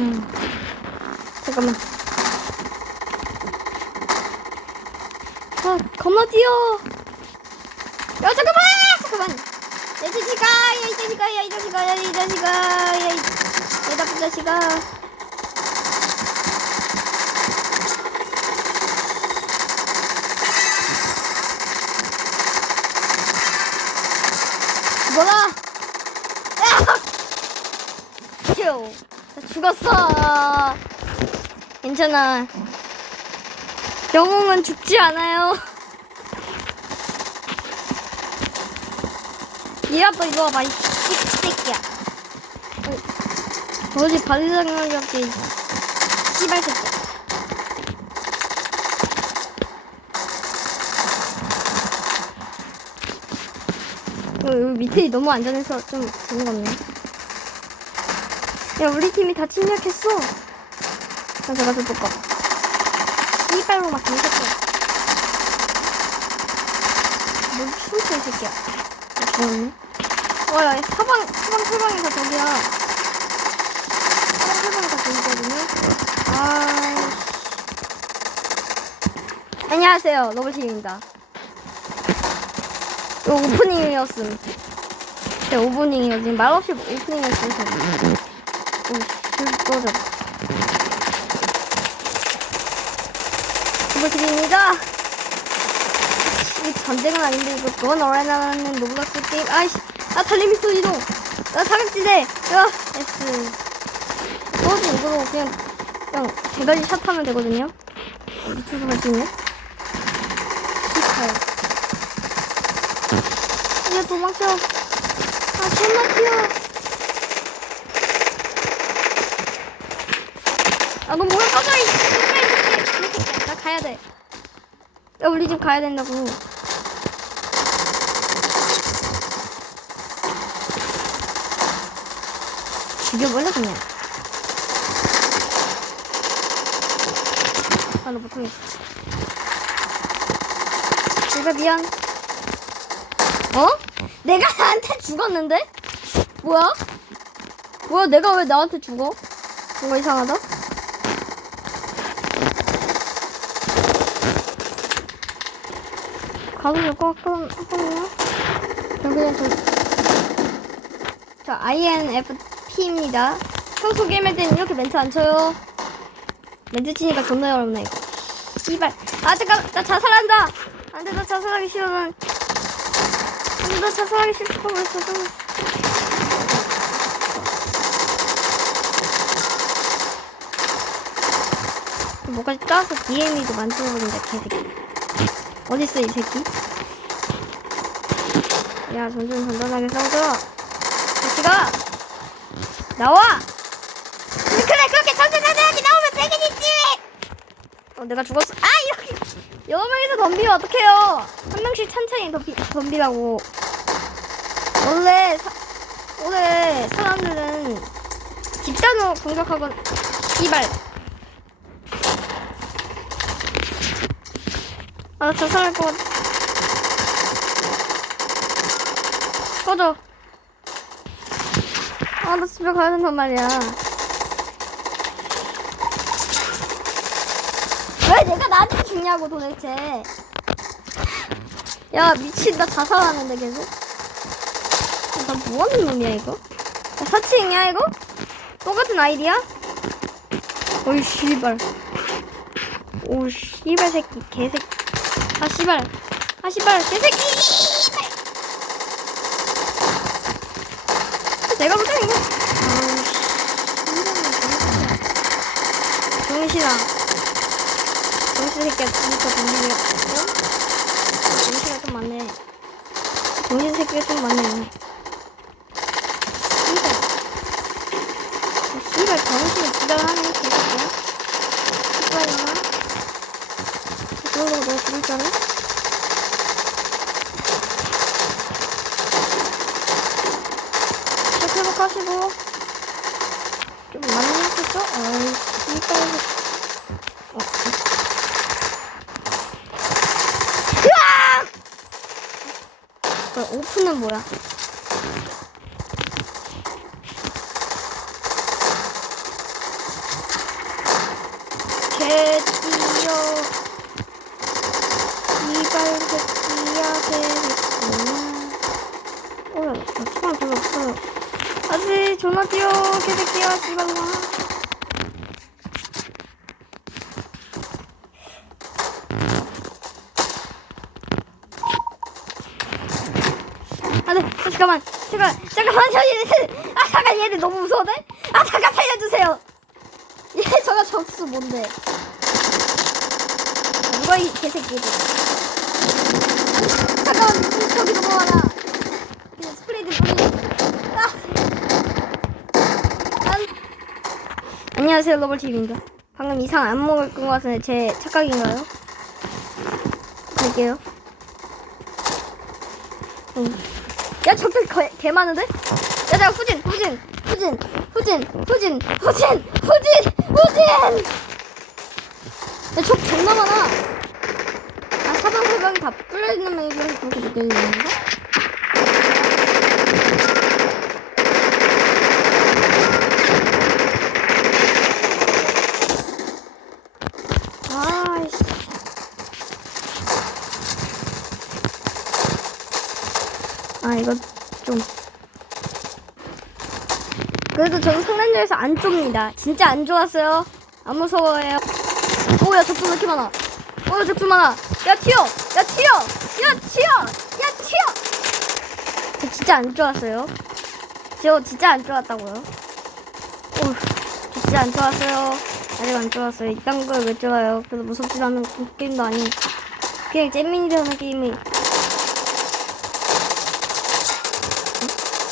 음. 잠깐만. 아, 겁나 뛰어. 야, 잠깐만! 잠깐만. 야, 이 자식아! 야, 이 자식아! 야, 이 자식아! 야, 이 자식아! 야, 이, 야, 나쁜 자식아! 죽어라! 야! 휴. 나 죽었어. 괜찮아. 영웅은 죽지 않아요. 얘야, 너 이거 와봐, 이 새끼야. 어, 어디 바리장난이었게, 씨발 새끼야. 어, 여기 밑에 너무 안전해서 좀 좋은 거 없네. 야, 우리 팀이 다 침략했어. 가자, 가자, 볼까. 이빨로 막 들겠어. 뭘 춤춰, 이 새끼야. 아, 좋았네. 와, 야, 사방, 사방, 다 저기야. 사방, 다 저기거든요. 아. 안녕하세요. 러블팀입니다. 이거 오프닝이었음. 제 오프닝이요. 지금 말없이 오프닝이었어요. 오, 술 꺼져. 로봇입니다. 이 전쟁은 아닌데 이거 그건 어라나는 로블록스 게임. 아이씨, 나 달리미 소리도. 나 사각지대. 야, S. 소주 이거로 그냥 그냥 대가리 샷 하면 되거든요. 어, 밑에서 갈수 있네. 18. 야 도망쳐. 아 존나 뛰어. 꺼져 이 씨발 새끼. 이 새끼야. 나 가야 돼. 야 우리 집 가야 된다고. 죽여버려 그냥. 아너 못하겠어. 내가 미안. 어? 내가 나한테 죽었는데? 뭐야? 뭐야, 내가 왜 나한테 죽어? 뭔가 이상하다? 가도 될 것 같거든요? 그럼 그냥 저, 저 INFP입니다. 평소 게임할 때는 이렇게 멘트 안 쳐요. 멘트 치니까 존나 어렵네, 이거. 씨발. 아, 잠깐, 나 자살한다! 안 돼, 나 자살하기 싫어, 난. 근데 나 자살하기 싫다고 했어도 뭐까지 따서 DM이도 만들어버린다 개새끼 어딨어 이 새끼? 야 전전 단단하게 싸우자 자식아 나와! 그래 그래 그렇게 전전단단하게 나오면 되겠지! 어 내가 죽었어. 아 이렇게 여러 명이서 덤비면 어떡해요? 한 명씩 천천히 덤비, 덤비라고. 원래 사, 원래 사람들은 집단으로 공격하건 씨발 아나 자살할 것 같아. 꺼져. 아 나 집에 가야 된단 말이야. 왜 내가 나한테 죽냐고 도대체. 야 미친 나 자살하는데 계속? 나 뭐하는 놈이야 이거? 야, 사칭이야 이거? 똑같은 아이디야? 어이 씨발. 오 씨발 새끼 개새끼. 아 씨발. 아 씨발. 개새끼. 씨발. 내가 볼때 이거? 아우 씨발 정신아. 정신 새끼야. 진짜 정신이 정신이 좀 많네. 정신 새끼가 좀 많네. 씨발. 아, 씨발, 정신이 지랄하네, 괜찮아? 체크북 하시고 좀 많이 했겠죠? 아이 이따 이거 어. 으악! 오픈은 뭐야? 개 나 총알 별로 없어요 아직 전화 뛰어 개새끼야 씨발놈아 안돼 아, 잠깐만. 잠깐 잠깐만. 얘들 아 잠깐. 얘들 너무 무서워네 아 잠깐 살려주세요. 얘 저가 적수 뭔데? 누가 이 개새끼들 잠깐만 이- 저기 넘어와라 그냥 스프레이드 뿌리 아. 난... 안녕하세요 로벌TV입니다 방금 이상 안 먹을 것 같은데 제 착각인가요? 갈게요 음. 야 저기 개, 개 많은데? 야자 후진 후진 후진 후진 후진 후진 후진 후진 야적 존나 많아 세방이 다 뚫려있는 맵이라서 그렇게 느껴지는 건가? 아이씨. 아 이거 좀. 그래도 저는 상단절에서 안 좁니다. 진짜 안 좋았어요. 안 무서워요. 오야 적수 왜 이렇게 많아? 오야 적수 많아. 야 튀어 야 튀어! 야 튀어! 야 튀어! 저 진짜 안 좋았어요. 저 진짜 안 좋았다고요. 오 진짜 안 좋았어요. 아직 안 좋았어요. 이딴 걸 왜 좋아요? 그래도 무섭지 않은 그 게임도 아닌 그냥 잼민이 하는 게임이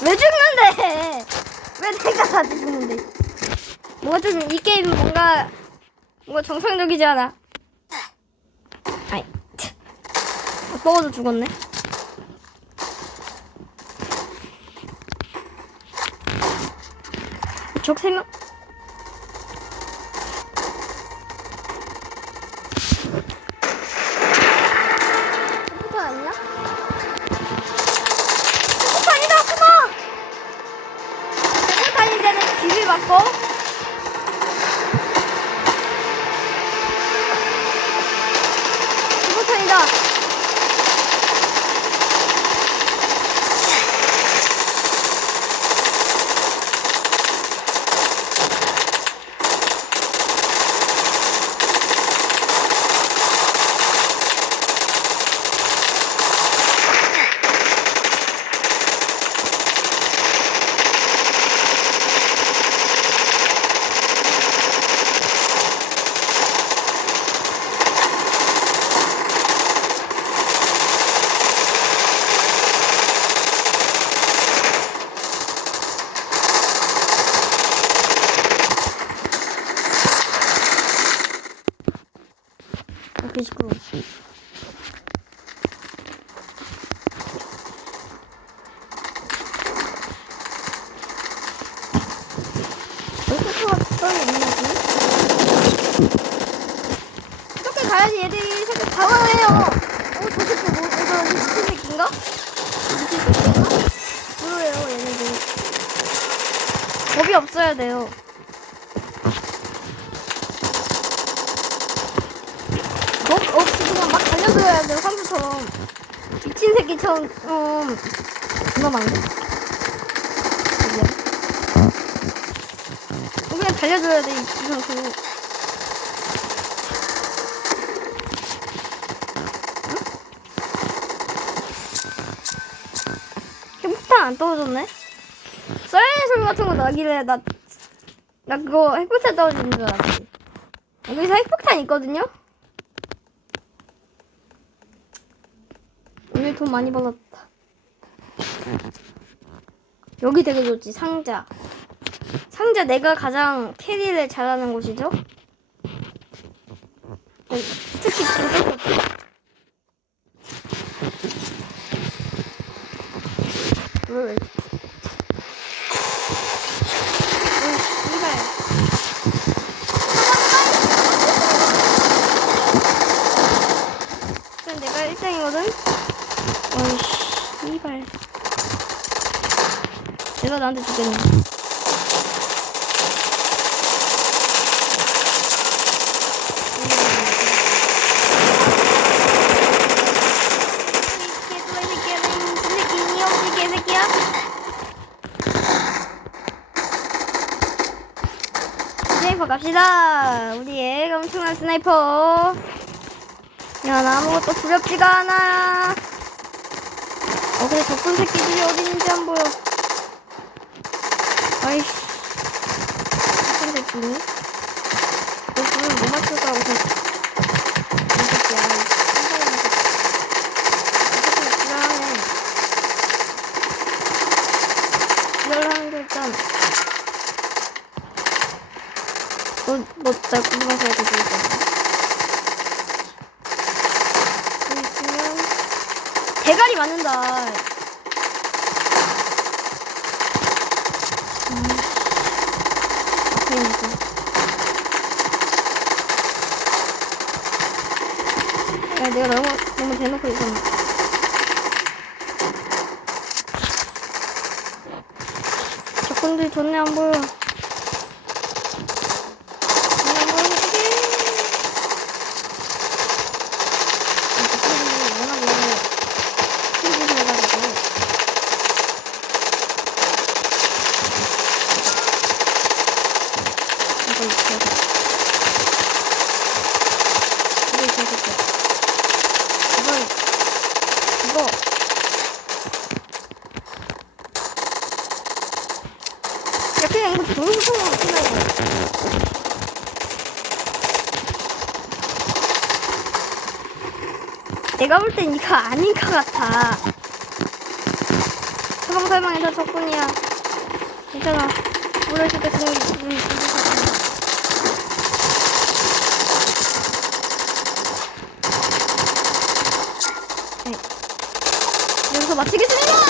왜 죽는데? 왜 내가 다 죽는데? 뭔가 좀 이 게임 뭔가 뭔가 정상적이지 않아. 먹어도 죽었네. 이쪽 세 명. 컴퓨터 아니야? 컴퓨터 아니다, 숨어! 컴퓨터 아닌데는 길을 바꿔. 컴퓨터 아니다. 당황해요. 어, 저 새끼 뭐, 저 미친 새끼인가? 미친 새끼인가? 그래요, 얘네들. 겁이 없어야 돼요. 겁 없이 그냥 막 달려들어야 돼, 황수처럼. 미친 새끼처럼, 음, 존나 많네. 이제. 그냥 달려줘야 돼, 이. 응? 안 떨어졌네? 소리 같은 거 나길래 나, 나 그거 핵폭탄 떨어지는 줄 알았지. 여기서 핵폭탄 있거든요? 오늘 돈 많이 벌었다. 여기 되게 좋지, 상자. 상자 내가 가장 캐리를 잘하는 곳이죠? 네, 특히 그거 좋지. 왜, 왜? 그럼 내가 1등이거든? 어이씨, 이발. 내가 나한테 죽겠네. 스나이퍼 갑시다. 우리의 엄청난 스나이퍼. 야, 나 아무것도 두렵지가 않아. 어, 근데 적군 새끼들이 어디 있는지 안 보여. 아이씨. 적군 새끼니? 너 불을 못 맞출 거라고 생각. 이 새끼야. 이 깜짝이야, 이 새끼. 이 새끼 지랄하네. 지랄하는 거 일단. 너, 너, 날 궁금해서 이렇게 보였잖아. 여기 있으면, 대가리 맞는다. 음, 앞에. 야, 내가 너무, 너무 대놓고 있었나. 적군들 좋네, 안 보여. 좋네, 안 보여, 어떡해. 적군들이 워낙에 힘들어가지고. 이거 있어. 이거 있어, 이거. 이거, 이거. 야, 그냥 이거 동영상으로 찍어, 이거. 내가 볼 땐 이거 아닌 것 같아. 저 적군이야. 괜찮아. 모르실 때 지금, 지금, 네. 여기서 마치겠습니다!